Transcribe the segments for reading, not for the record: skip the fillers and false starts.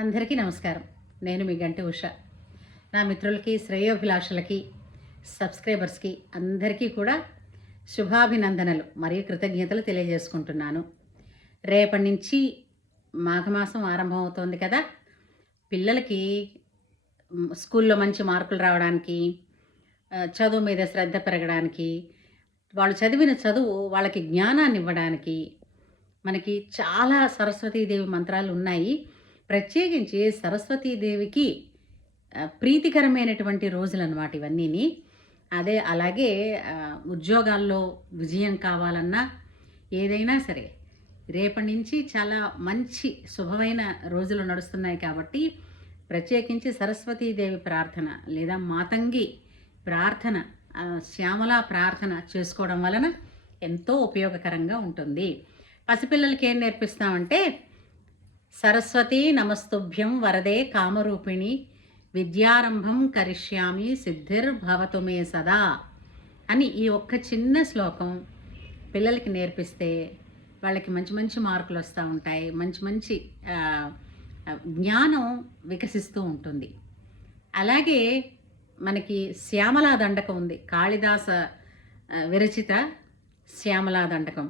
అందరికీ నమస్కారం. నేను మీ గంటి ఉష. నా మిత్రులకి, శ్రేయోభిలాషులకి, సబ్స్క్రైబర్స్కి అందరికీ కూడా శుభాభినందనలు మరియు కృతజ్ఞతలు తెలియజేసుకుంటున్నాను. రేపటి నుంచి మాఘమాసం ఆరంభం అవుతోంది కదా. పిల్లలకి స్కూల్లో మంచి మార్కులు రావడానికి, చదువు మీద శ్రద్ధ పెరగడానికి, వాళ్ళు చదివిన చదువు వాళ్ళకి జ్ఞానాన్ని ఇవ్వడానికి మనకి చాలా సరస్వతీదేవి మంత్రాలు ఉన్నాయి. ప్రత్యేకించి సరస్వతీదేవికి ప్రీతికరమైనటువంటి రోజులన్నమాట ఇవన్నీని. అలాగే ఉద్యోగాల్లో విజయం కావాలన్నా ఏదైనా సరే రేపటి నుంచి చాలా మంచి శుభమైన రోజులు నడుస్తున్నాయి కాబట్టి ప్రత్యేకించి సరస్వతీదేవి ప్రార్థన లేదా మాతంగి ప్రార్థన, శ్యామల ప్రార్థన చేసుకోవడం వలన ఎంతో ఉపయోగకరంగా ఉంటుంది. పసిపిల్లలకి ఏం నేర్పిస్తామంటే, సరస్వతీ నమస్తుభ్యం వరదే కామరూపిణి విద్యారంభం కరిష్యామి సిద్ధిర్భవతు మే సదా అని ఈ ఒక్క చిన్న శ్లోకం పిల్లలకి నేర్పిస్తే వాళ్ళకి మంచి మంచి మార్కులు వస్తూ ఉంటాయి. మంచి మంచి జ్ఞానం వికసిస్తూ ఉంటుంది. అలాగే మనకి శ్యామలా దండకం ఉంది, కాళిదాస విరచిత శ్యామలా దండకం.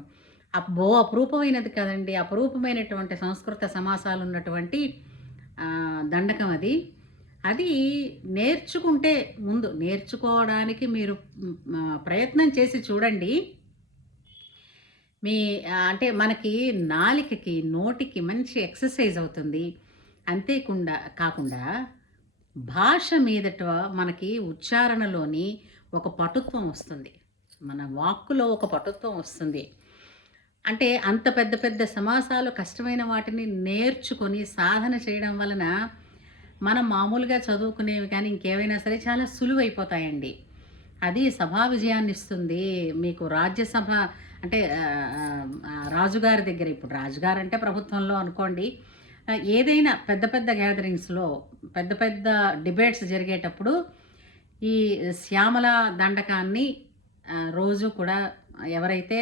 అపరూపమైనది కదండి, అపరూపమైనటువంటి సంస్కృత సమాసాలు ఉన్నటువంటి దండకం అది. అది నేర్చుకుంటే, ముందు నేర్చుకోవడానికి మీరు ప్రయత్నం చేసి చూడండి. అంటే మనకి నాలికకి, నోటికి మంచి ఎక్సర్సైజ్ అవుతుంది. కాకుండా భాష మీదట మనకి ఉచ్చారణలోని ఒక పటుత్వం వస్తుంది, మన వాక్కులో ఒక పటుత్వం వస్తుంది. అంటే అంత పెద్ద పెద్ద సమాసాలు, కష్టమైన వాటిని నేర్చుకొని సాధన చేయడం వలన మనం మామూలుగా చదువుకునేవి కానీ ఇంకేవైనా సరే చాలా సులువైపోతాయండి. అది సభా విజయాన్ని ఇస్తుంది. మీకు రాజ్యసభ అంటే రాజుగారి దగ్గర, ఇప్పుడు రాజుగారు అంటే ప్రభుత్వంలో అనుకోండి, ఏదైనా పెద్ద పెద్ద గ్యాదరింగ్స్లో, పెద్ద పెద్ద డిబేట్స్ జరిగేటప్పుడు ఈ శ్యామల దండకాన్ని రోజు కూడా ఎవరైతే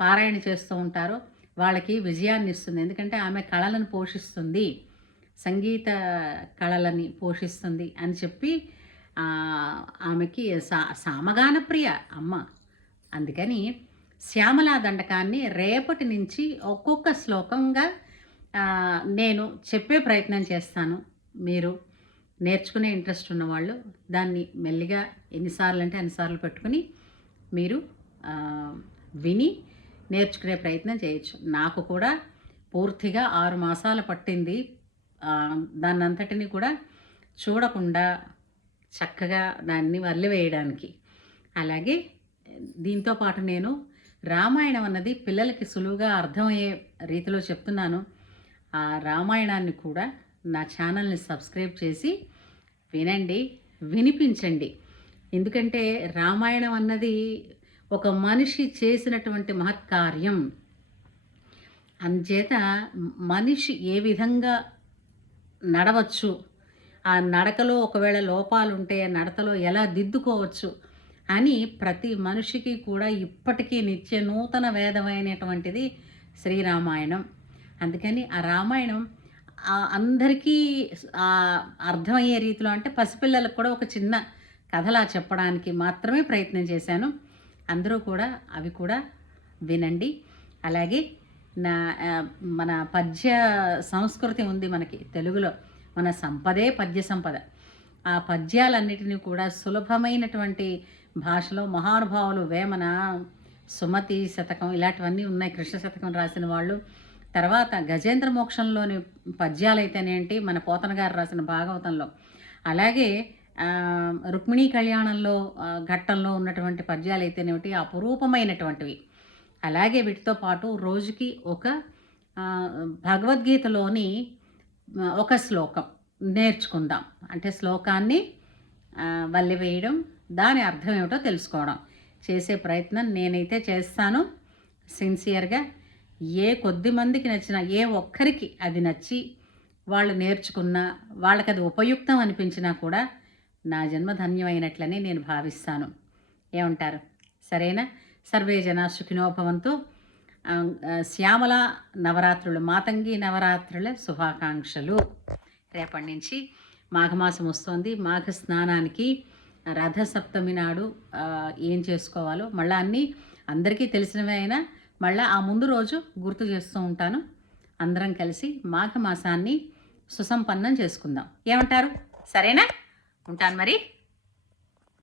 పారాయణ చేస్తూ ఉంటారో వాళ్ళకి విజయాన్ని ఇస్తుంది. ఎందుకంటే ఆమె కళలను పోషిస్తుంది, సంగీత కళలని పోషిస్తుంది అని చెప్పి ఆమెకి సామగాన ప్రియ అమ్మ. అందుకని శ్యామలా దండకాన్ని రేపటి నుంచి ఒక్కొక్క శ్లోకంగా నేను చెప్పే ప్రయత్నం చేస్తాను. మీరు నేర్చుకునే ఇంట్రెస్ట్ ఉన్నవాళ్ళు దాన్ని మెల్లిగా ఎన్నిసార్లు అంటే అన్నిసార్లు పెట్టుకుని మీరు విని నేర్చుకునే ప్రయత్నం చేయొచ్చు. నాకు కూడా పూర్తిగా 6 మాసాలు పట్టింది దాన్నంతటిని కూడా చూడకుండా చక్కగా దాన్ని వదిలివేయడానికి. అలాగే దీంతో పాటు నేను రామాయణం అన్నది పిల్లలకి సులువుగా అర్థమయ్యే రీతిలో చెప్తున్నాను. ఆ రామాయణాన్ని కూడా నా ఛానల్ని సబ్స్క్రైబ్ చేసి వినండి, వినిపించండి. ఎందుకంటే రామాయణం అన్నది ఒక మనిషి చేసినటువంటి మహత్కార్యం. అందుచేత మనిషి ఏ విధంగా నడవచ్చు, ఆ నడకలో ఒకవేళ లోపాలు ఉంటే ఆ నడతలో ఎలా దిద్దుకోవచ్చు అని ప్రతి మనిషికి కూడా ఇప్పటికీ నిత్య నూతన వేదమైనటువంటిది శ్రీరామాయణం. అందుకని ఆ రామాయణం అందరికీ అర్థమయ్యే రీతిలో, అంటే పసిపిల్లలకు కూడా ఒక చిన్న కథలా చెప్పడానికి మాత్రమే ప్రయత్నం చేశాను. అందరూ కూడా అవి కూడా వినండి. అలాగే మన పద్య సంస్కృతి ఉంది మనకి తెలుగులో, మన సంపదే పద్య సంపద. ఆ పద్యాలన్నిటినీ కూడా సులభమైనటువంటి భాషలో మహానుభావులు, వేమన, సుమతి శతకం ఇలాంటివన్నీ ఉన్నాయి, కృష్ణ శతకం రాసిన వాళ్ళు. తర్వాత గజేంద్ర మోక్షంలోని పద్యాలైతేనేంటి, మన పోతన గారు రాసిన భాగవతంలో, అలాగే రుక్మిణీ కళ్యాణంలో ఘట్టంలో ఉన్నటువంటి పద్యాలు అయితేనేమిటి అపురూపమైనటువంటివి. అలాగే వీటితో పాటు రోజుకి ఒక భగవద్గీతలోని ఒక శ్లోకం నేర్చుకుందాం. అంటే శ్లోకాన్ని వల్లివేయడం, దాని అర్థం ఏమిటో తెలుసుకోవడం చేసే ప్రయత్నం నేనైతే చేస్తాను సిన్సియర్గా. ఏ కొద్ది మందికి నచ్చినా, ఏ ఒక్కరికి అది నచ్చి వాళ్ళు నేర్చుకున్నా, వాళ్ళకి అది ఉపయుక్తం అనిపించినా కూడా నా జన్మ ధన్యమైనట్లని నేను భావిస్తాను. ఏమంటారు? సరేనా? సర్వే జనా సుఖినో భవంతు. శ్యామల నవరాత్రులు, మాతంగి నవరాత్రుల శుభాకాంక్షలు. రేపటి నుంచి మాఘమాసం వస్తుంది. మాఘ స్నానానికి రథసప్తమి నాడు ఏం చేసుకోవాలో మళ్ళీ అన్నీ అందరికీ తెలిసినవే అయినా మళ్ళీ ఆ ముందు రోజు గుర్తు చేస్తూ ఉంటాను. అందరం కలిసి మాఘమాసాన్ని సుసంపన్నం చేసుకుందాం. ఏమంటారు? సరేనా? ఉంటాను మరి.